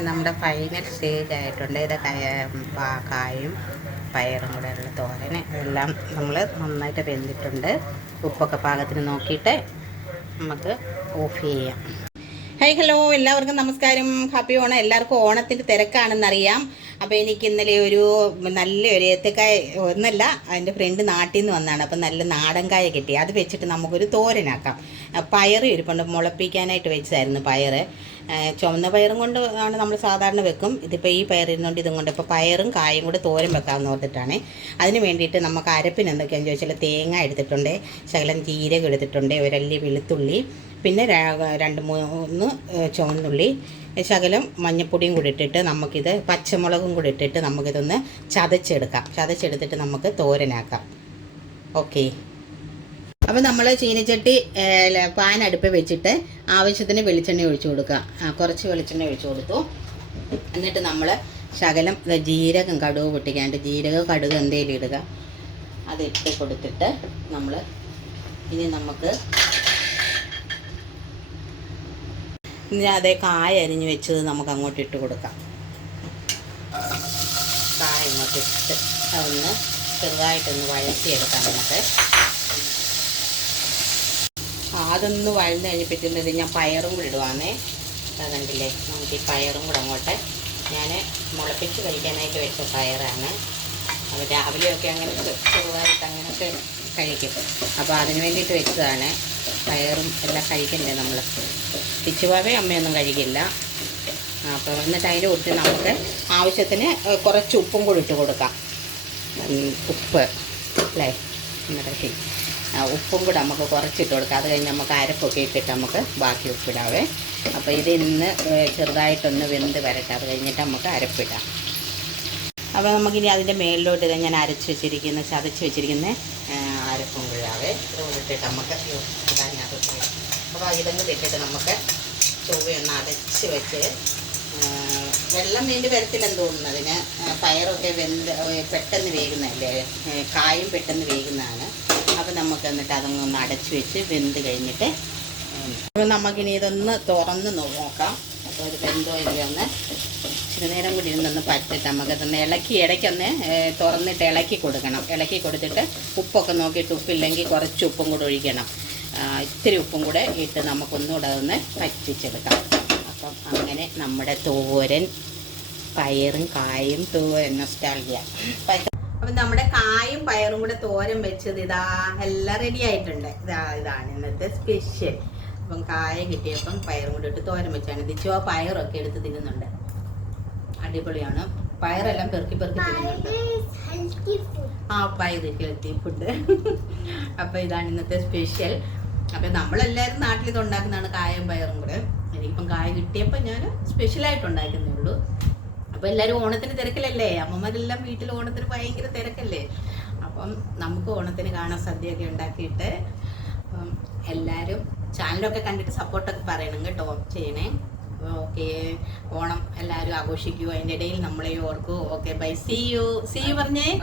നമ്മുടെ final stage ആയിട്ടുണ്ട്. ഇത് കയ- പയറും കൂടെ ഉള്ള തോരന്. എല്ലാം നമ്മൾ നന്നായിട്ട് വെന്തിട്ടുണ്ട്. ഉപ്പൊക്കെ പാകത്തിന് നോക്കിയിട്ട് നമുക്ക് ഓഫ് ചെയ്യാം. ഹൈ ഹലോ എല്ലാവർക്കും നമസ്കാരം. ഹാപ്പി ഓണം. എല്ലാവർക്കും ഓണത്തിന്റെ തിരക്കാണെന്നറിയാം. അപ്പോൾ എനിക്ക് ഇന്നലെ ഒരു നല്ല ഒരു ഏത്തക്കായ ഒന്നല്ല എന്റെ ഫ്രണ്ട് നാട്ടിൽ നിന്ന് വന്നതാണ്. അപ്പോൾ നല്ല നാടൻ കായ കിട്ടി. അത് വെച്ചിട്ട് നമുക്കൊരു തോരനാക്കാം. പയർ ഇരിപ്പുണ്ട്. മുളപ്പിക്കാനായിട്ട് വെച്ചതായിരുന്നു ചുമന്ന ചുവന്ന പയറും കൊണ്ട് ആണ് നമ്മൾ സാധാരണ വെക്കും. ഇതിപ്പോൾ ഈ പയർ ഇരുന്നുകൊണ്ട് ഇതും കൊണ്ട്. ഇപ്പോൾ പയറും കായും കൂടെ തോരൻ വെക്കാമെന്ന് ഓർത്തിട്ടാണ്. അതിന് വേണ്ടിയിട്ട് നമുക്ക് അരപ്പിന് എന്തൊക്കെയാണെന്ന് ചോദിച്ചാൽ തേങ്ങ എടുത്തിട്ടുണ്ട്. ശകലം ജീരകം എടുത്തിട്ടുണ്ട്. ഒരല്ലി വെളുത്തുള്ളി. പിന്നെ രണ്ട് മൂന്ന് ചുവന്നുള്ളി. ശകലം മഞ്ഞപ്പൊടിയും കൂടി ഇട്ടിട്ട് നമുക്കിത് പച്ചമുളകും കൂടി ഇട്ടിട്ട് നമുക്കിതൊന്ന് ചതച്ചെടുക്കാം. ചതച്ചെടുത്തിട്ട് നമുക്ക് തോരനാക്കാം. ഓക്കെ. അപ്പോൾ നമ്മൾ ചീനച്ചട്ടി പാൻ അടുപ്പ് വെച്ചിട്ട് ആവശ്യത്തിന് വെളിച്ചെണ്ണ ഒഴിച്ചു കൊടുക്കുക. കുറച്ച് വെളിച്ചെണ്ണ ഒഴിച്ചു കൊടുത്തു. എന്നിട്ട് നമ്മൾ ശകലം ജീരകം കടുക് പൊട്ടിക്കാണ്ട് ജീരക കടുക് എന്തേലും ഇടുക. അത് ഇട്ട് കൊടുത്തിട്ട് നമ്മൾ ഇനി നമുക്ക് ഇനി അതേ കായ അരിഞ്ഞ് വെച്ചത് നമുക്ക് അങ്ങോട്ട് ഇട്ട് കൊടുക്കാം. കായ ഇങ്ങോട്ട് ഇട്ട് അതൊന്ന് ചെറുതായിട്ടൊന്ന് വഴറ്റിയെടുക്കാം നമുക്ക്. അതൊന്ന് വഴന്ന് കഴിഞ്ഞപ്പറ്റുന്നത് ഞാൻ പയറും കൂടി ഇടുവാന്നേ അതുണ്ടല്ലേ നമുക്ക് ഈ പയറും കൂടെ അങ്ങോട്ട് ഞാൻ മുളപ്പിച്ച് കഴിക്കാനായിട്ട് വെച്ച പയറാണ്. അപ്പോൾ രാവിലെയൊക്കെ അങ്ങനെ ചെറുതായിട്ട് അങ്ങനെയൊക്കെ കഴിക്കും. അപ്പോൾ അതിന് വേണ്ടിയിട്ട് വെച്ചതാണ്. പയറും എല്ലാം കഴിക്കണ്ടേ നമ്മൾ? പിച്ചുവാവേ അമ്മയൊന്നും കഴിക്കില്ല. അപ്പോൾ എന്നിട്ട് അതിന്റെ കൂട്ടി നമുക്ക് ആവശ്യത്തിന് കുറച്ച് ഉപ്പും കൂടി ഇട്ട് കൊടുക്കാം. ഉപ്പ് അല്ലേ? എന്നിട്ട് ഉപ്പും കൂടെ നമുക്ക് കുറച്ചിട്ട് കൊടുക്കാം. അത് കഴിഞ്ഞ് നമുക്ക് അരപ്പൊക്കെ ഇട്ടിട്ട് നമുക്ക് ബാക്കി ഉപ്പിടാവേ. അപ്പോൾ ഇത് ഇന്ന് ചെറുതായിട്ടൊന്ന് വെന്ത് വരട്ടെ. അത് കഴിഞ്ഞിട്ട് നമുക്ക് അരപ്പിടാം. അപ്പോൾ നമുക്കിനി അതിന്റെ മേളിലോട്ട് ഇത് ഞാൻ അരച്ച് വെച്ചിരിക്കുന്ന ചതച്ച് വെച്ചിരിക്കുന്ന ഇട്ടിട്ട് നമുക്ക് ഇടാനകത്ത് അപ്പോൾ ഇതും കൂടി ഇട്ടിട്ട് നമുക്ക് ചൊവ്വയൊന്ന് അടച്ച് വെച്ച് വെള്ളം വേണ്ടി വരത്തില്ലെന്ന് തോന്നുന്നു അതിന്. പയറൊക്കെ വെന്ത് പെട്ടെന്ന് വേകുന്നതല്ലേ? കായും പെട്ടെന്ന് വേകുന്നതാണ്. അപ്പോൾ നമുക്ക് എന്നിട്ട് അതൊന്ന് ഒന്ന് അടച്ച് വെച്ച് വെന്ത് കഴിഞ്ഞിട്ട് അപ്പോൾ നമുക്കിനി ഇതൊന്ന് തുറന്ന് നോക്കാം. അപ്പോൾ ഇത് വെന്തോ ഇല്ലയോ ഒന്ന് ഇച്ചിരി നേരം കൂടി ഇരുന്നൊന്ന് പറ്റിട്ട് നമുക്കതൊന്ന് ഇളക്കി ഇടയ്ക്കൊന്ന് തുറന്നിട്ട് ഇളക്കി കൊടുക്കണം. ഇളക്കി കൊടുത്തിട്ട് ഉപ്പൊക്കെ നോക്കിയിട്ട് ഉപ്പില്ലെങ്കിൽ കുറച്ച് ഉപ്പും കൂടെ ഒഴിക്കണം. ഇത്തിരി ഉപ്പും കൂടെ ഇട്ട് നമുക്കൊന്നുകൂടെ ഒന്ന് പറ്റിച്ചെടുക്കാം. അപ്പം അങ്ങനെ നമ്മുടെ തോരൻ പയറും കായും തോരൻ നൊസ്റ്റാളിയ അപ്പം നമ്മുടെ കായും പയറും കൂടെ തോരൻ വെച്ചത് ഇതാ എല്ലാം റെഡി ആയിട്ടുണ്ട്. ഇതാ ഇതാണ് ഇന്നത്തെ സ്പെഷ്യൽ അപ്പം കായ കിട്ടിയപ്പം പയറും കൂടെ ഇട്ട് തോരൻ വെച്ചാണ്. ഇതിച്ചോ പയറൊക്കെ എടുത്ത് തിന്നുന്നുണ്ട്. അടിപൊളിയാണ്. പയറെല്ലാം പെറുക്കി പെറുക്കി ആ പയറ് ഹെൽത്തി ഫുഡ് ഇതാണ് ഇന്നത്തെ സ്പെഷ്യൽ അപ്പോൾ നമ്മളെല്ലാവരും നാട്ടിൽ ഇത് ഉണ്ടാക്കുന്നതാണ് കായം പയറും കൂടെ. എനിക്കിപ്പം കായ കിട്ടിയപ്പോൾ ഞാൻ സ്പെഷ്യലായിട്ട് ഉണ്ടാക്കുന്നേ ഉള്ളൂ. അപ്പോൾ എല്ലാവരും ഓണത്തിന് തിരക്കിലല്ലേ? അമ്മമാരെല്ലാം വീട്ടിൽ ഓണത്തിന് ഭയങ്കര തിരക്കല്ലേ? അപ്പം നമുക്ക് ഓണത്തിന് കാണാൻ സദ്യയൊക്കെ ഉണ്ടാക്കിയിട്ട് അപ്പം എല്ലാവരും ചാനലൊക്കെ കണ്ടിട്ട് സപ്പോർട്ടൊക്കെ പറയണം കേട്ടോ. ചെയ്യണേ. ഓക്കെ. ഓണം എല്ലാവരും ആഘോഷിക്കൂ. അതിന്റെ ഇടയിൽ നമ്മളെ ഓർക്കൂ. Okay bye see you see you പറഞ്ഞേ.